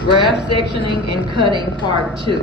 Graft sectioning and cutting part 2.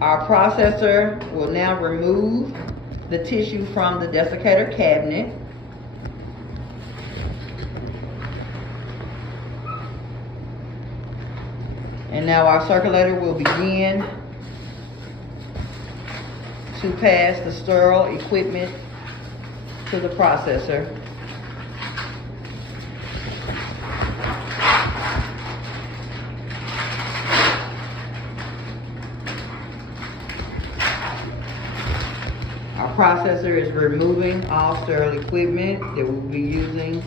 Our processor will now remove the tissue from the desiccator cabinet. And now our circulator will begin to pass the sterile equipment to the processor. Our processor is removing all sterile equipment that we'll be using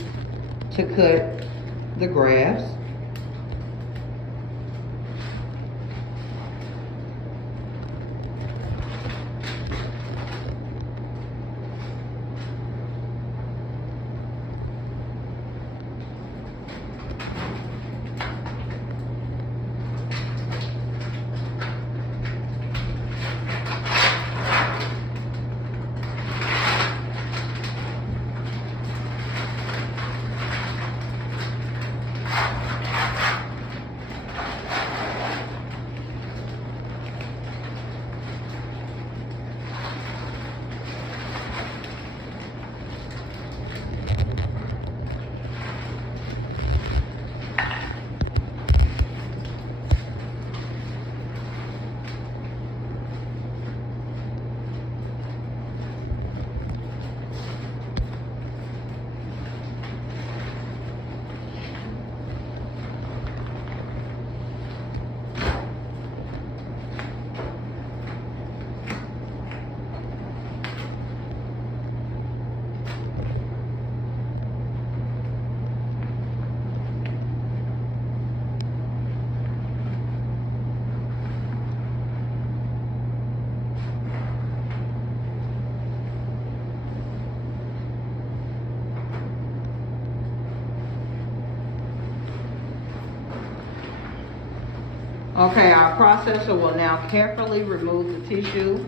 to cut the grafts. Okay, our processor will now carefully remove the tissue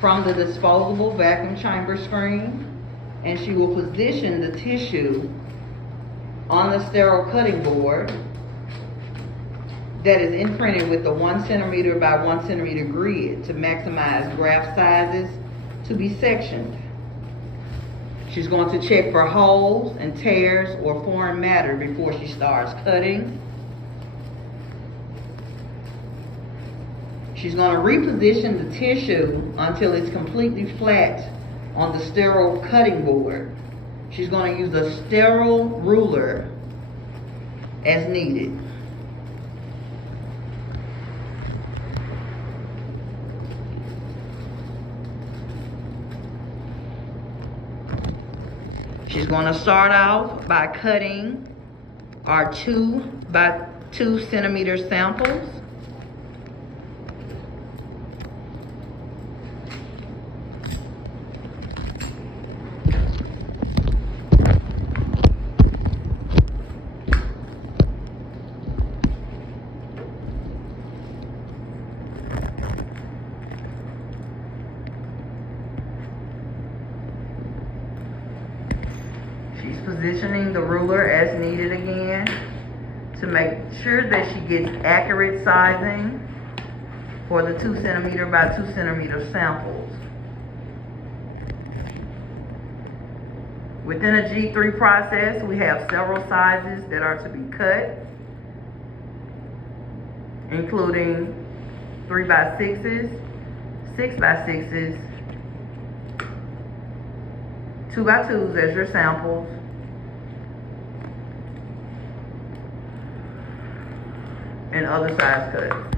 from the disposable vacuum chamber screen, and she will position the tissue on the sterile cutting board that is imprinted with the 1 centimeter by 1 centimeter grid to maximize graft sizes to be sectioned. She's going to check for holes and tears or foreign matter before she starts cutting. She's going to reposition the tissue until it's completely flat on the sterile cutting board. She's going to use a sterile ruler as needed. She's going to start off by cutting our 2 by 2 centimeter samples. She's positioning the ruler as needed again to make sure that she gets accurate sizing for the 2 centimeter by 2 centimeter samples. Within a G3 process, we have several sizes that are to be cut, including 3 by 6s, 6 by 6s, 2 by 2s as your samples, and other size cuts.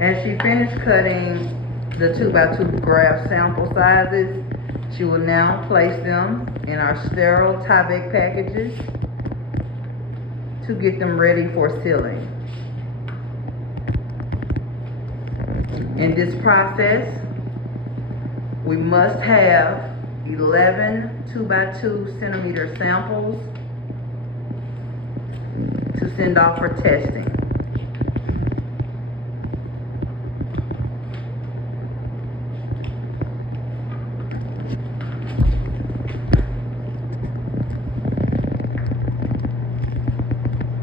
As she finished cutting the 2x2 graph sample sizes, she will now place them in our sterile Tyvek packages to get them ready for sealing. In this process, we must have 11 2x2 centimeter samples to send off for testing.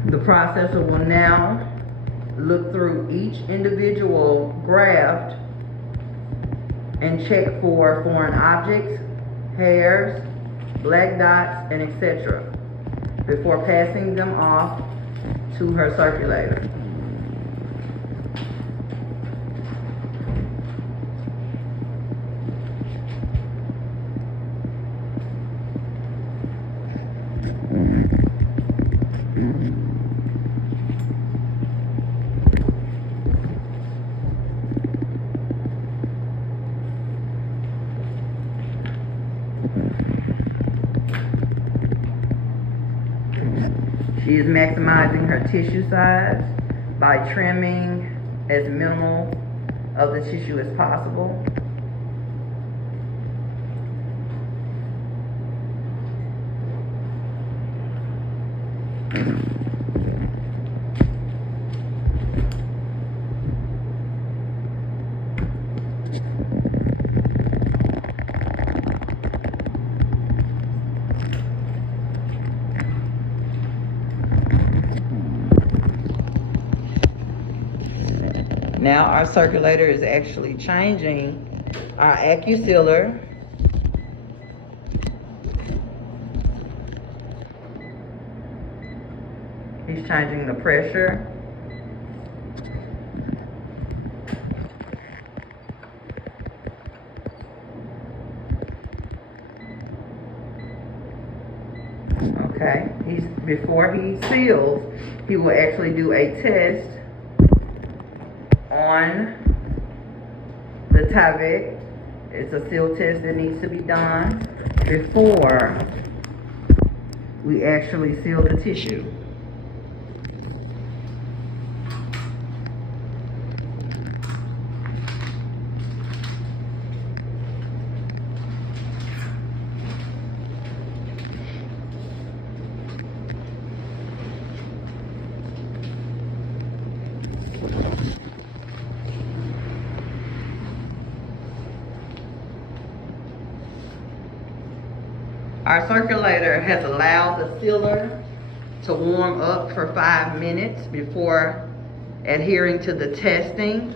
The processor will now look through each individual graft and check for foreign objects, hairs, black dots, and etc. before passing them off to her circulator. She is maximizing her tissue size by trimming as minimal of the tissue as possible. Now our circulator is actually changing our AccuSealer He's changing the pressure. Okay, before he seals, he will actually do a test on the Tyvek. It's a seal test that needs to be done before we actually seal the tissue. Our circulator has allowed the sealer to warm up for 5 minutes before adhering to the testing.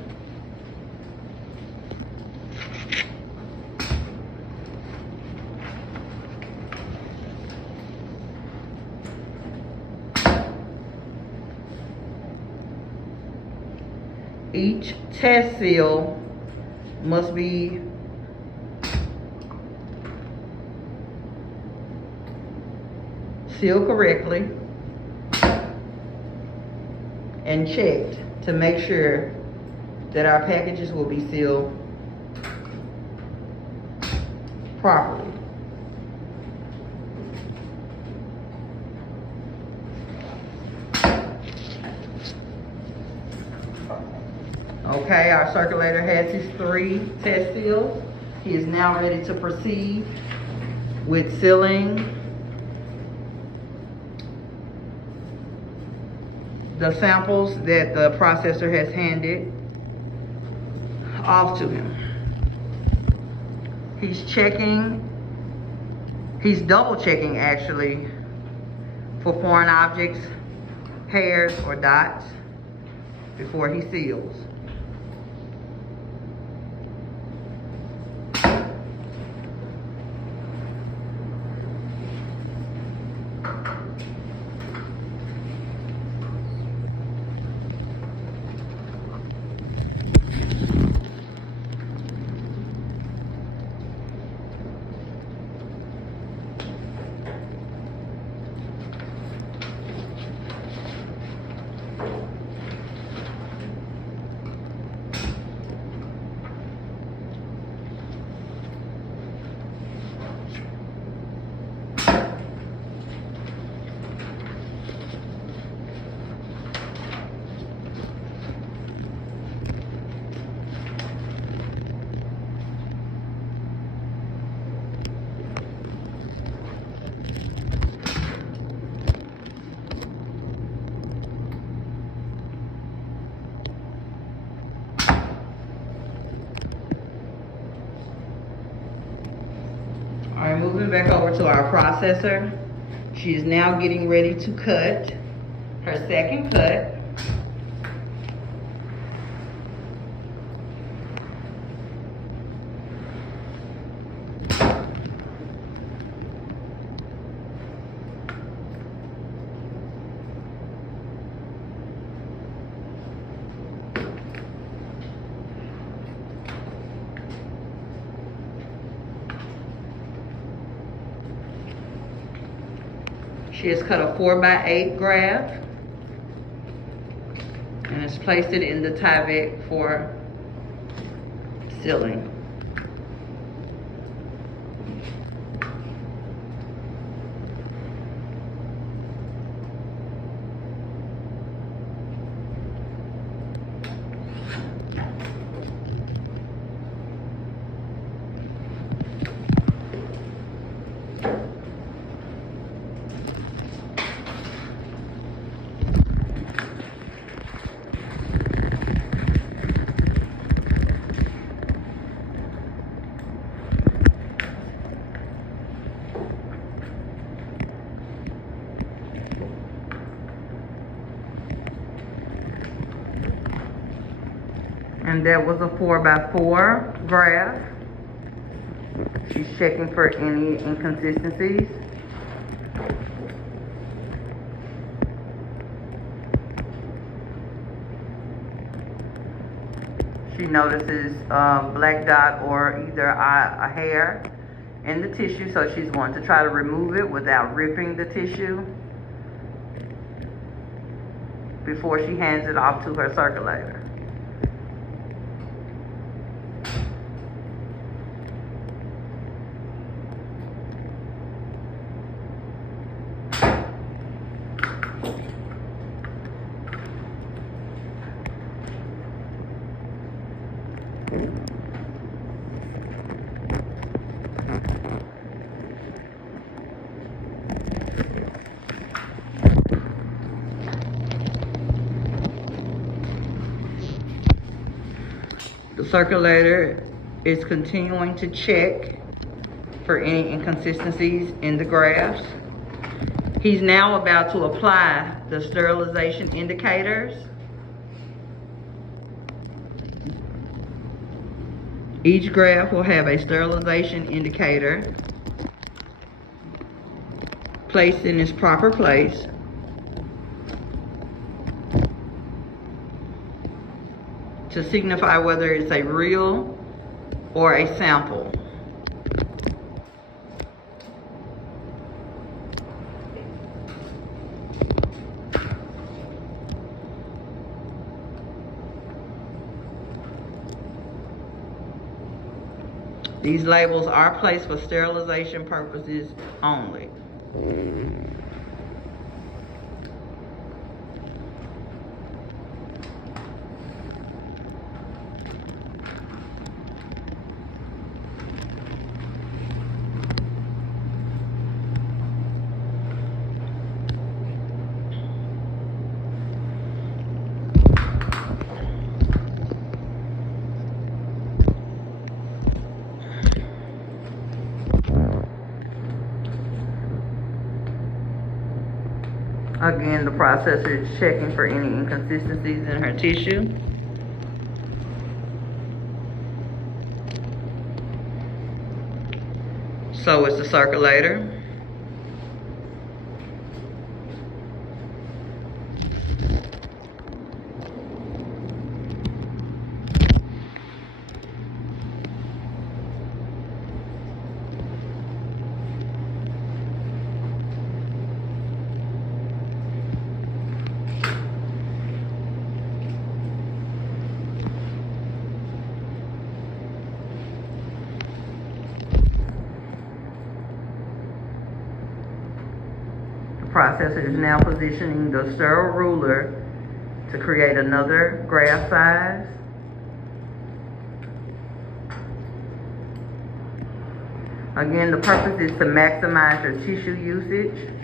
Each test seal must be sealed correctly and checked to make sure that our packages will be sealed properly. Okay, our circulator has his 3 test seals. He is now ready to proceed with sealing the samples that the processor has handed off to him. He's double checking actually for foreign objects, hairs, or dots before he seals. All right, moving back over to our processor. She is now getting ready to cut her second cut. She has cut a 4x8 graph and has placed it in the Tyvek for sealing. And that was a 4x4 graph. She's checking for any inconsistencies. She notices black dot or either a hair in the tissue, so she's going to try to remove it without ripping the tissue before she hands it off to her circulator. The circulator is continuing to check for any inconsistencies in the graphs. He's now about to apply the sterilization indicators. Each graph will have a sterilization indicator placed in its proper place. To signify whether it's a real or a sample. These labels are placed for sterilization purposes only. Again, the processor is checking for any inconsistencies in her tissue. So is the circulator. Processor is now positioning the sterile ruler to create another graph size. Again, the purpose is to maximize your tissue usage.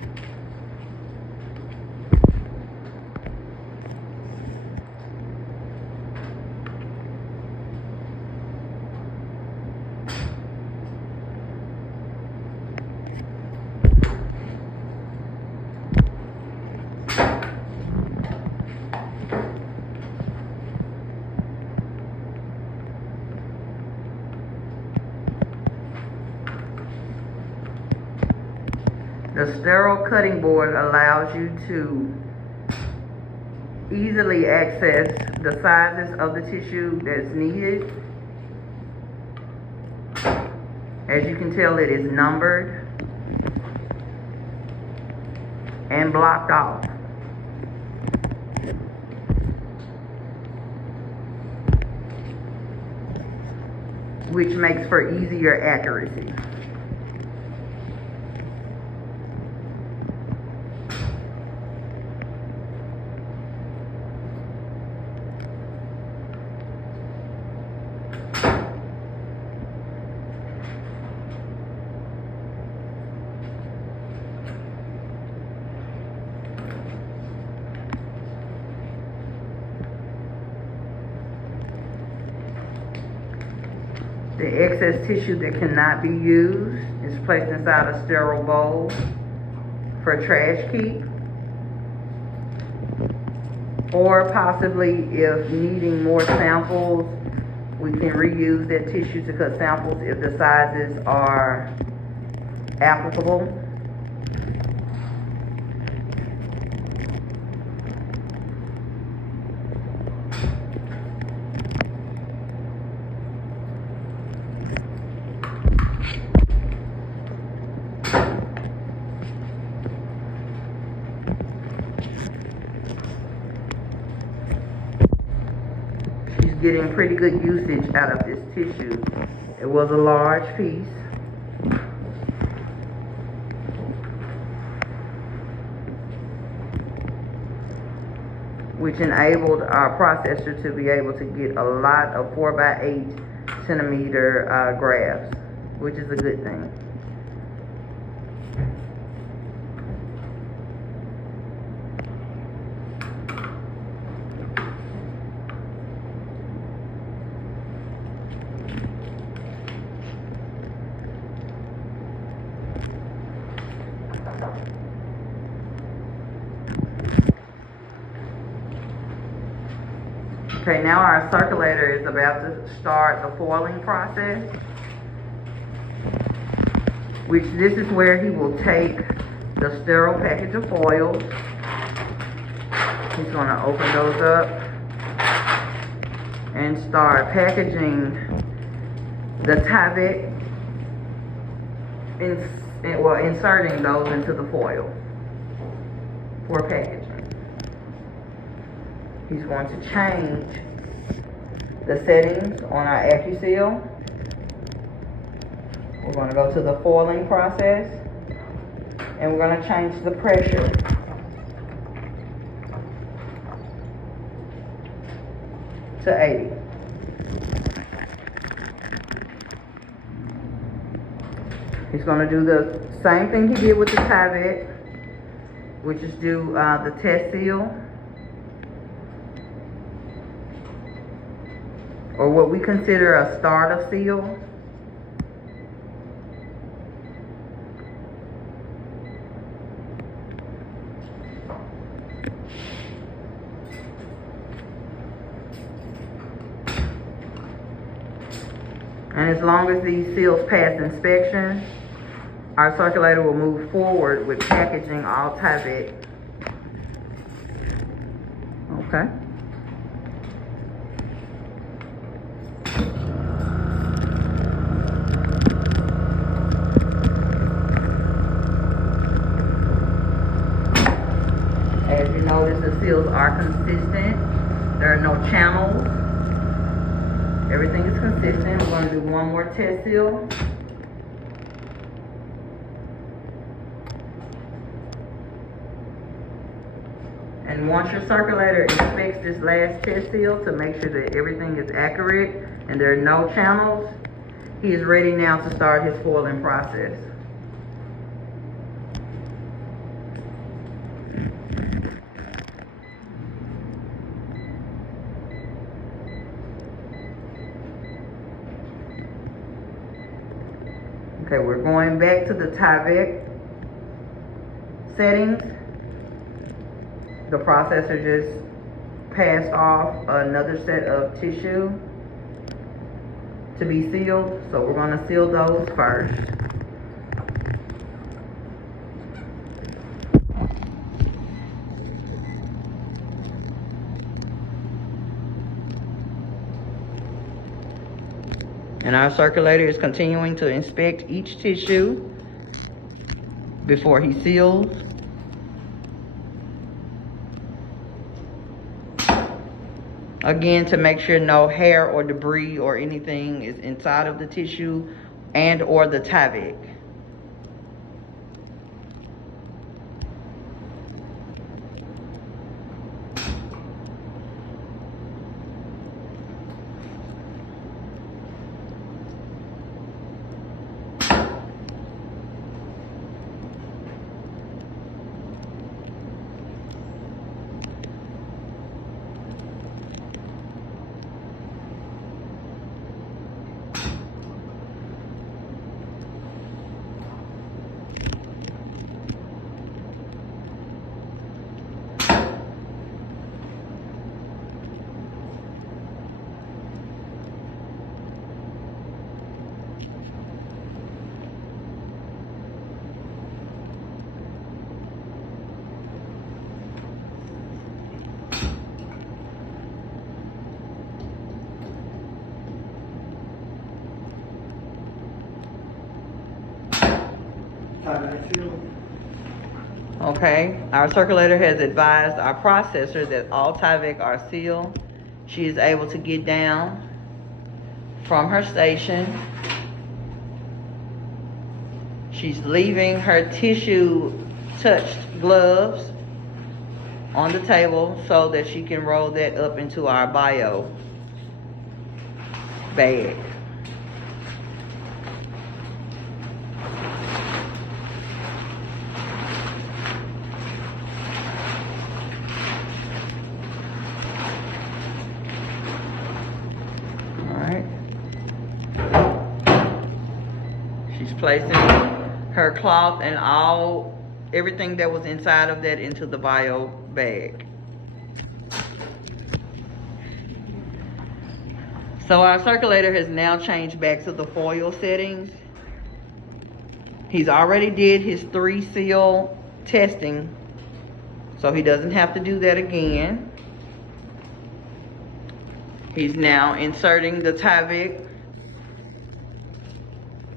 The sterile cutting board allows you to easily access the sizes of the tissue that's needed. As you can tell, it is numbered and blocked off. Which makes for easier accuracy. The excess tissue that cannot be used is placed inside a sterile bowl for trash keep, or possibly if needing more samples, we can reuse that tissue to cut samples if the sizes are applicable. Getting pretty good usage out of this tissue. It was a large piece. Which enabled our processor to be able to get a lot of 4x8 centimeter grafts, which is a good thing. Okay, now our circulator is about to start the foiling process, which this is where he will take the sterile package of foils. He's going to open those up and start packaging the Tyvek, inserting those into the foil for packaging. He's going to change the settings on our AccuSeal. We're going to go to the foiling process, and we're going to change the pressure to 80. He's going to do the same thing he did with the Tyvek, which is do the test seal, or what we consider a starter seal. And as long as these seals pass inspection, our circulator will move forward with packaging all Tyvek. Okay. As you notice, the seals are consistent. There are no channels. Everything is consistent. We're going to do one more test seal. And once your circulator inspects this last test seal to make sure that everything is accurate and there are no channels, he is ready now to start his foiling process. Okay, we're going back to the Tyvek settings. The processor just passed off another set of tissue to be sealed, so we're going to seal those first. And our circulator is continuing to inspect each tissue before he seals. Again, to make sure no hair or debris or anything is inside of the tissue and or the Tyvek. Okay, our circulator has advised our processor that all Tyvek are sealed. She is able to get down from her station. She's leaving her tissue touched gloves on the table so that she can roll that up into our bio bag. She's placing her cloth and everything that was inside of that into the bio bag. So our circulator has now changed back to the foil settings. He's already did his 3 seal testing, so he doesn't have to do that again. He's now inserting the Tyvek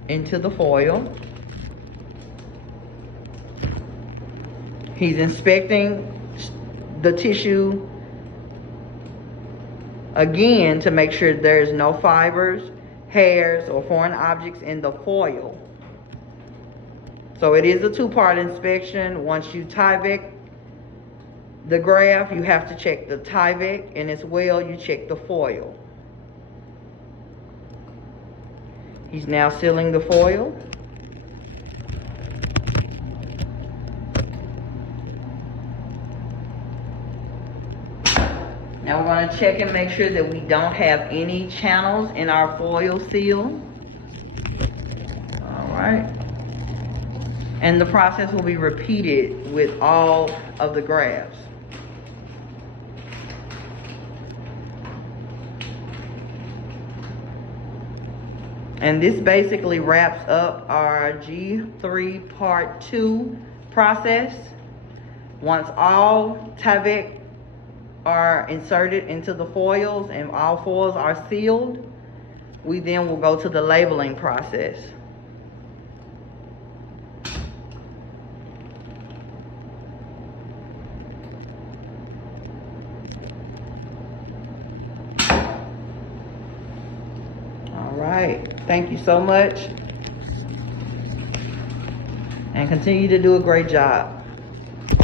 into the foil. He's inspecting the tissue again to make sure there's no fibers, hairs, or foreign objects in the foil. So it is a 2-part inspection. Once you Tyvek the graft, you have to check the Tyvek, and as well you check the foil. He's now sealing the foil. Now we're going to check and make sure that we don't have any channels in our foil seal. All right. And the process will be repeated with all of the grafts. And this basically wraps up our G3 Part 2 process. Once all Tyvek are inserted into the foils and all foils are sealed, we then will go to the labeling process. Thank you so much, and continue to do a great job.